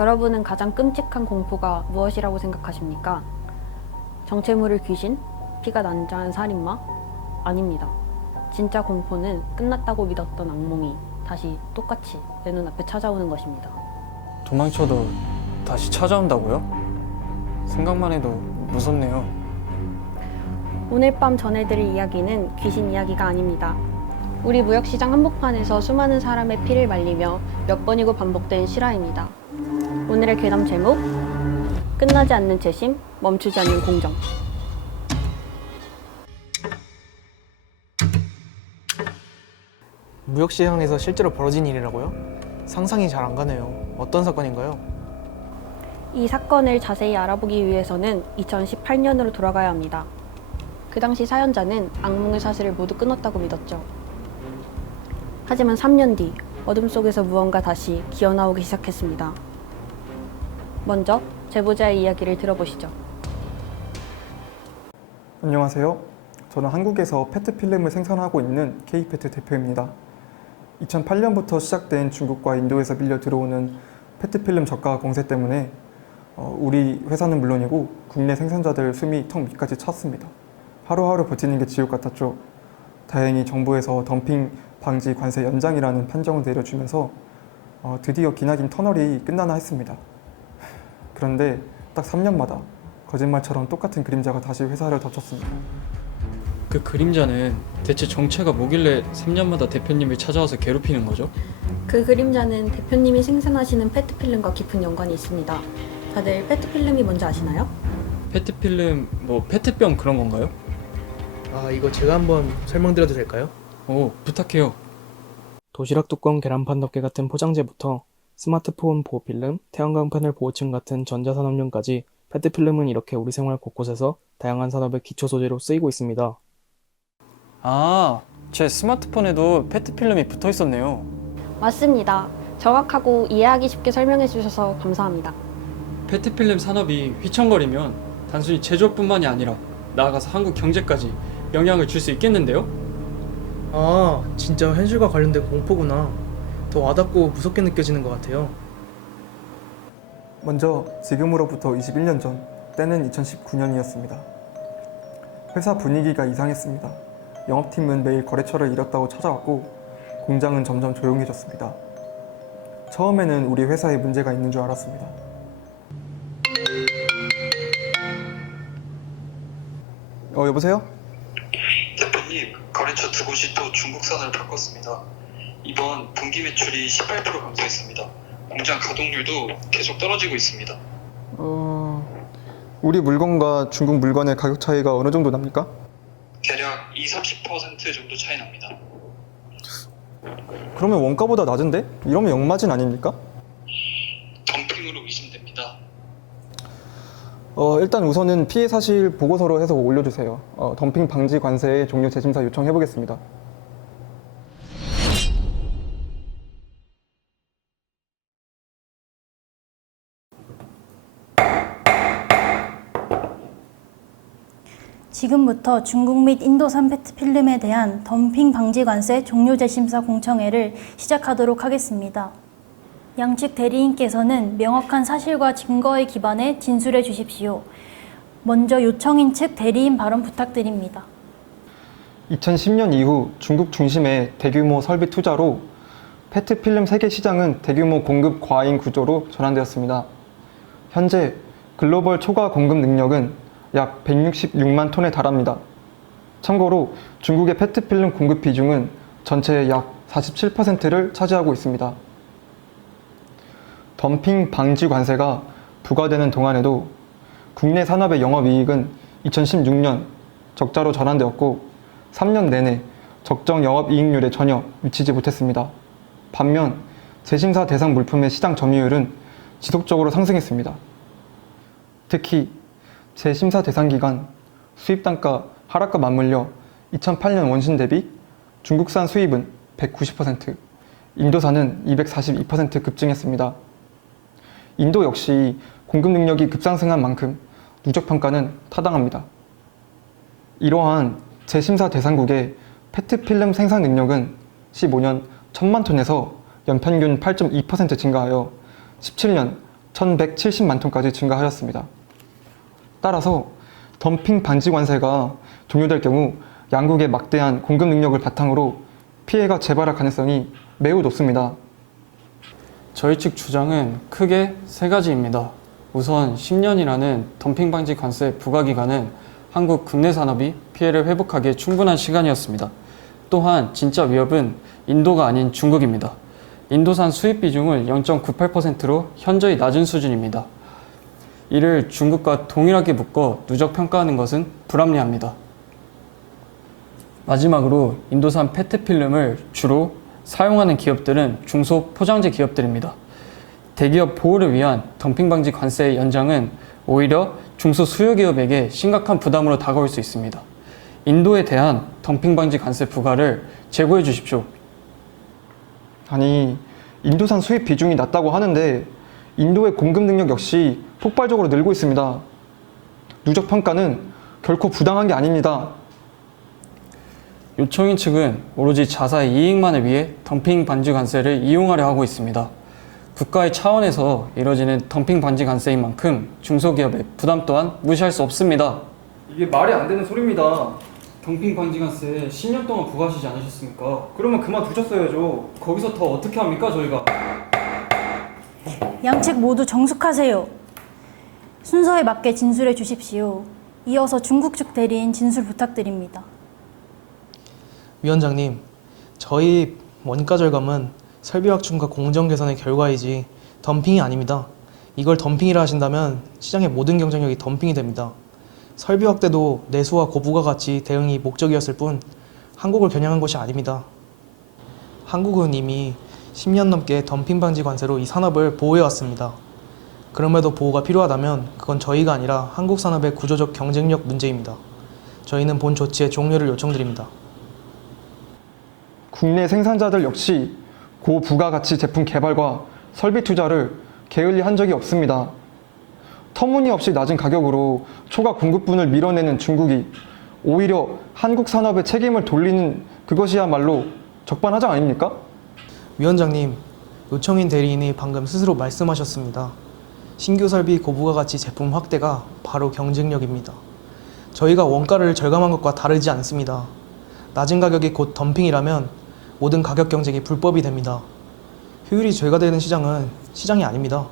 여러분은 가장 끔찍한 공포가 무엇이라고 생각하십니까? 정체모를 귀신? 피가 난자한 살인마? 아닙니다. 진짜 공포는 끝났다고 믿었던 악몽이 다시 똑같이 내 눈앞에 찾아오는 것입니다. 도망쳐도 다시 찾아온다고요? 생각만 해도 무섭네요. 오늘 밤 전해드릴 이야기는 귀신 이야기가 아닙니다. 우리 무역시장 한복판에서 수많은 사람의 피를 말리며 몇 번이고 반복된 실화입니다. 오늘의 괴담 제목, 끝나지 않는 재심, 멈추지 않는 공정. 무역시장에서 실제로 벌어진 일이라고요? 상상이 잘 안 가네요. 어떤 사건인가요? 이 사건을 자세히 알아보기 위해서는 2018년으로 돌아가야 합니다. 그 당시 사연자는 악몽의 사슬을 모두 끊었다고 믿었죠. 하지만 3년 뒤 어둠 속에서 무언가 다시 기어나오기 시작했습니다. 먼저 제보자의 이야기를 들어보시죠. 안녕하세요. 저는 한국에서 페트필름을 생산하고 있는 K페트 대표입니다. 2008년부터 시작된 중국과 인도에서 밀려 들어오는 페트필름 저가 공세 때문에 우리 회사는 물론이고 국내 생산자들 숨이 턱 밑까지 찼습니다. 하루하루 버티는 게 지옥 같았죠. 다행히 정부에서 덤핑 방지 관세 연장이라는 판정을 내려주면서 드디어 기나긴 터널이 끝나나 했습니다. 그런데 딱 3년마다 거짓말처럼 똑같은 그림자가 다시 회사를 덮쳤습니다. 그 그림자는 대체 정체가 뭐길래 3년마다 대표님을 찾아와서 괴롭히는 거죠? 그 그림자는 대표님이 생산하시는 페트필름과 깊은 연관이 있습니다. 다들 페트필름이 뭔지 아시나요? 페트필름, 페트병 그런 건가요? 이거 제가 한번 설명드려도 될까요? 부탁해요. 도시락 뚜껑, 계란판 덮개 같은 포장재부터 스마트폰 보호필름, 태양광 패널 보호층 같은 전자산업용까지 페트필름은 이렇게 우리 생활 곳곳에서 다양한 산업의 기초 소재로 쓰이고 있습니다. 제 스마트폰에도 페트필름이 붙어 있었네요. 맞습니다. 정확하고 이해하기 쉽게 설명해 주셔서 감사합니다. 페트필름 산업이 휘청거리면 단순히 제조업뿐만이 아니라 나아가서 한국 경제까지 영향을 줄 수 있겠는데요? 진짜 현실과 관련된 공포구나. 더 와닿고 무섭게 느껴지는 것 같아요. 먼저 지금으로부터 21년 전, 때는 2019년이었습니다. 회사 분위기가 이상했습니다. 영업팀은 매일 거래처를 잃었다고 찾아왔고 공장은 점점 조용해졌습니다. 처음에는 우리 회사에 문제가 있는 줄 알았습니다. 여보세요? 대표님, 거래처 두 곳이 또 중국산으로 바꿨습니다. 이번 분기 매출이 18% 감소했습니다. 공장 가동률도 계속 떨어지고 있습니다. 우리 물건과 중국 물건의 가격 차이가 어느 정도 납니까? 대략 20-30% 정도 차이 납니다. 그러면 원가보다 낮은데? 이러면 역마진 아닙니까? 덤핑으로 의심됩니다. 일단 우선은 피해 사실 보고서로 해서 올려주세요. 덤핑 방지 관세에 종료 재심사 요청해 보겠습니다. 지금부터 중국 및 인도산 페트필름에 대한 덤핑 방지 관세 종료 재심사 공청회를 시작하도록 하겠습니다. 양측 대리인께서는 명확한 사실과 증거에 기반해 진술해 주십시오. 먼저 요청인 측 대리인 발언 부탁드립니다. 2010년 이후 중국 중심의 대규모 설비 투자로 페트필름 세계 시장은 대규모 공급 과잉 구조로 전환되었습니다. 현재 글로벌 초과 공급 능력은 약 166만 톤에 달합니다. 참고로 중국의 페트필름 공급 비중은 전체의 약 47%를 차지하고 있습니다. 덤핑 방지 관세가 부과되는 동안에도 국내 산업의 영업이익은 2016년 적자로 전환되었고 3년 내내 적정 영업이익률에 전혀 미치지 못했습니다. 반면 재심사 대상 물품의 시장 점유율은 지속적으로 상승했습니다. 특히 재심사 대상 기간 수입 단가 하락과 맞물려 2008년 원신 대비 중국산 수입은 190%, 인도산은 242% 급증했습니다. 인도 역시 공급 능력이 급상승한 만큼 누적 평가는 타당합니다. 이러한 재심사 대상국의 페트필름 생산 능력은 15년 1000만 톤에서 연평균 8.2% 증가하여 17년 1170만 톤까지 증가하였습니다. 따라서 덤핑 방지 관세가 종료될 경우 양국의 막대한 공급 능력을 바탕으로 피해가 재발할 가능성이 매우 높습니다. 저희 측 주장은 크게 세 가지입니다. 우선 10년이라는 덤핑 방지 관세 부과 기간은 한국 국내 산업이 피해를 회복하기에 충분한 시간이었습니다. 또한 진짜 위협은 인도가 아닌 중국입니다. 인도산 수입 비중을 0.98%로 현저히 낮은 수준입니다. 이를 중국과 동일하게 묶어 누적 평가하는 것은 불합리합니다. 마지막으로 인도산 페트필름을 주로 사용하는 기업들은 중소포장재 기업들입니다. 대기업 보호를 위한 덤핑 방지 관세의 연장은 오히려 중소수요기업에게 심각한 부담으로 다가올 수 있습니다. 인도에 대한 덤핑 방지 관세 부과를 제고해 주십시오. 아니, 인도산 수입 비중이 낮다고 하는데 인도의 공급 능력 역시 폭발적으로 늘고 있습니다. 누적 평가는 결코 부당한 게 아닙니다. 요청인 측은 오로지 자사의 이익만을 위해 덤핑 방지 관세를 이용하려 하고 있습니다. 국가의 차원에서 이뤄지는 덤핑 방지 관세인 만큼 중소기업의 부담 또한 무시할 수 없습니다. 이게 말이 안 되는 소리입니다. 덤핑 방지 관세 10년 동안 부과하시지 않으셨습니까? 그러면 그만두셨어야죠. 거기서 더 어떻게 합니까, 저희가? 양측 모두 정숙하세요. 순서에 맞게 진술해 주십시오. 이어서 중국 측 대리인 진술 부탁드립니다. 위원장님, 저희 원가 절감은 설비 확충과 공정 개선의 결과이지 덤핑이 아닙니다. 이걸 덤핑이라 하신다면 시장의 모든 경쟁력이 덤핑이 됩니다. 설비 확대도 내수와 고부가 가치 대응이 목적이었을 뿐 한국을 겨냥한 것이 아닙니다. 한국은 이미 10년 넘게 덤핑 방지 관세로 이 산업을 보호해왔습니다. 그럼에도 보호가 필요하다면 그건 저희가 아니라 한국 산업의 구조적 경쟁력 문제입니다. 저희는 본 조치의 종료를 요청드립니다. 국내 생산자들 역시 고부가가치 제품 개발과 설비 투자를 게을리한 적이 없습니다. 터무니없이 낮은 가격으로 초과 공급분을 밀어내는 중국이 오히려 한국 산업의 책임을 돌리는 그것이야말로 적반하장 아닙니까? 위원장님, 요청인 대리인이 방금 스스로 말씀하셨습니다. 신규 설비 고부가가치 제품 확대가 바로 경쟁력입니다. 저희가 원가를 절감한 것과 다르지 않습니다. 낮은 가격이 곧 덤핑이라면 모든 가격 경쟁이 불법이 됩니다. 효율이 죄가되는 시장은 시장이 아닙니다.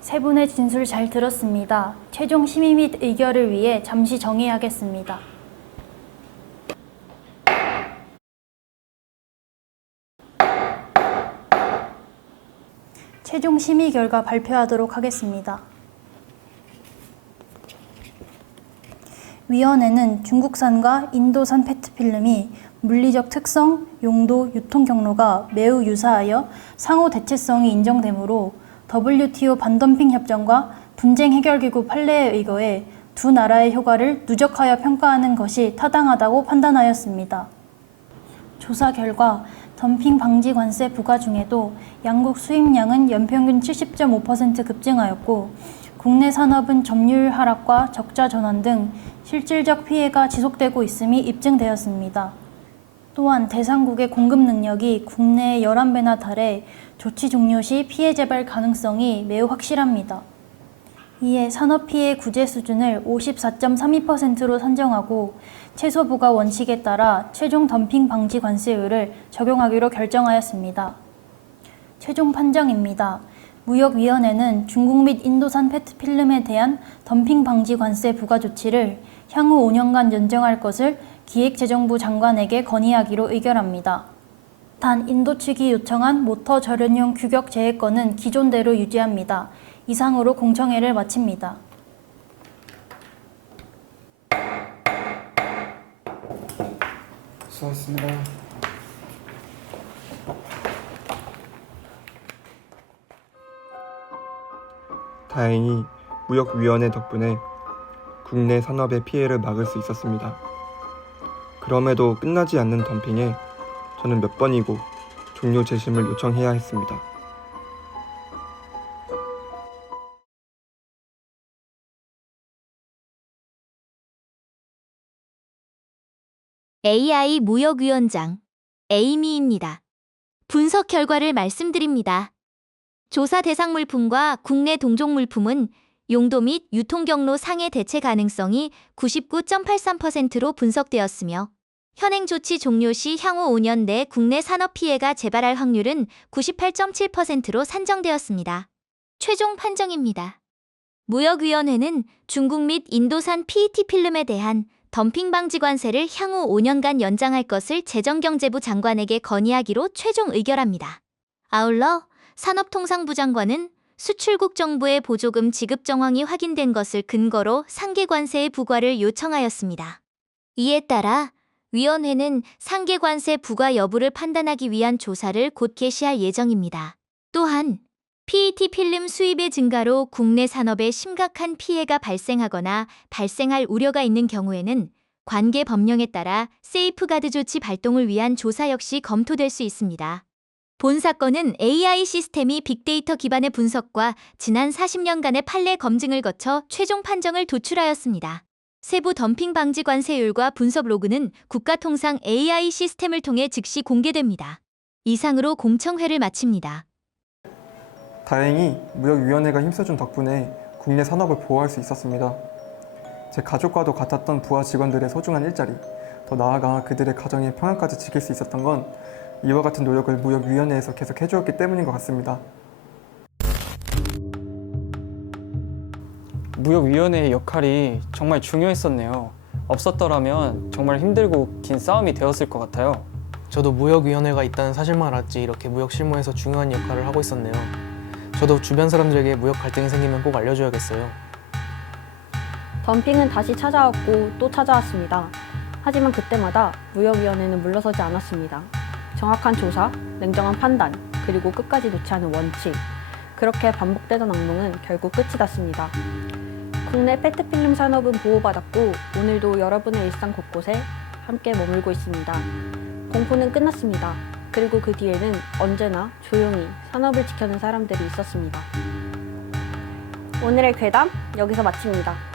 세 분의 진술 잘 들었습니다. 최종 심의 및 의결을 위해 잠시 정의하겠습니다. 최종 심의 결과 발표하도록 하겠습니다. 위원회는 중국산과 인도산 페트필름이 물리적 특성, 용도, 유통 경로가 매우 유사하여 상호 대체성이 인정되므로 WTO 반덤핑 협정과 분쟁 해결기구 판례에 의거해 두 나라의 효과를 누적하여 평가하는 것이 타당하다고 판단하였습니다. 조사 결과 덤핑 방지 관세 부과 중에도 양국 수입량은 연평균 70.5% 급증하였고 국내 산업은 점유율 하락과 적자 전환 등 실질적 피해가 지속되고 있음이 입증되었습니다. 또한 대상국의 공급 능력이 국내의 11배나 달해 조치 종료 시 피해 재발 가능성이 매우 확실합니다. 이에 산업피해 구제 수준을 54.32%로 산정하고 최소 부과 원칙에 따라 최종 덤핑 방지 관세율을 적용하기로 결정하였습니다. 최종 판정입니다. 무역위원회는 중국 및 인도산 페트필름에 대한 덤핑 방지 관세 부과 조치를 향후 5년간 연장할 것을 기획재정부 장관에게 건의하기로 의결합니다. 단 인도 측이 요청한 모터 절연용 규격 제해권은 기존대로 유지합니다. 이상으로 공청회를 마칩니다. 수고하셨습니다. 다행히 무역위원회 덕분에 국내 산업의 피해를 막을 수 있었습니다. 그럼에도 끝나지 않는 덤핑에 저는 몇 번이고 종료 재심을 요청해야 했습니다. AI 무역위원장 에이미입니다. 분석 결과를 말씀드립니다. 조사 대상 물품과 국내 동종 물품은 용도 및 유통 경로 상해 대체 가능성이 99.83%로 분석되었으며 현행 조치 종료 시 향후 5년 내 국내 산업 피해가 재발할 확률은 98.7%로 산정되었습니다. 최종 판정입니다. 무역위원회는 중국 및 인도산 PET 필름에 대한 덤핑 방지 관세를 향후 5년간 연장할 것을 재정경제부 장관에게 건의하기로 최종 의결합니다. 아울러 산업통상부 장관은 수출국 정부의 보조금 지급 정황이 확인된 것을 근거로 상계 관세의 부과를 요청하였습니다. 이에 따라 위원회는 상계 관세 부과 여부를 판단하기 위한 조사를 곧 개시할 예정입니다. 또한 PET 필름 수입의 증가로 국내 산업에 심각한 피해가 발생하거나 발생할 우려가 있는 경우에는 관계 법령에 따라 세이프가드 조치 발동을 위한 조사 역시 검토될 수 있습니다. 본 사건은 AI 시스템이 빅데이터 기반의 분석과 지난 40년간의 판례 검증을 거쳐 최종 판정을 도출하였습니다. 세부 덤핑 방지 관세율과 분석 로그는 국가통상 AI 시스템을 통해 즉시 공개됩니다. 이상으로 공청회를 마칩니다. 다행히 무역위원회가 힘써준 덕분에 국내 산업을 보호할 수 있었습니다. 제 가족과도 같았던 부하 직원들의 소중한 일자리, 더 나아가 그들의 가정의 평안까지 지킬 수 있었던 건 이와 같은 노력을 무역위원회에서 계속 해주었기 때문인 것 같습니다. 무역위원회의 역할이 정말 중요했었네요. 없었더라면 정말 힘들고 긴 싸움이 되었을 것 같아요. 저도 무역위원회가 있다는 사실만 알았지 이렇게 무역 실무에서 중요한 역할을 하고 있었네요. 저도 주변 사람들에게 무역 갈등이 생기면 꼭 알려줘야겠어요. 덤핑은 다시 찾아왔고 또 찾아왔습니다. 하지만 그때마다 무역위원회는 물러서지 않았습니다. 정확한 조사, 냉정한 판단, 그리고 끝까지 놓지 않은 원칙. 그렇게 반복되던 악몽은 결국 끝이 났습니다. 국내 페트필름 산업은 보호받았고 오늘도 여러분의 일상 곳곳에 함께 머물고 있습니다. 공포는 끝났습니다. 그리고 그 뒤에는 언제나 조용히 산업을 지켜낸 사람들이 있었습니다. 오늘의 괴담 여기서 마칩니다.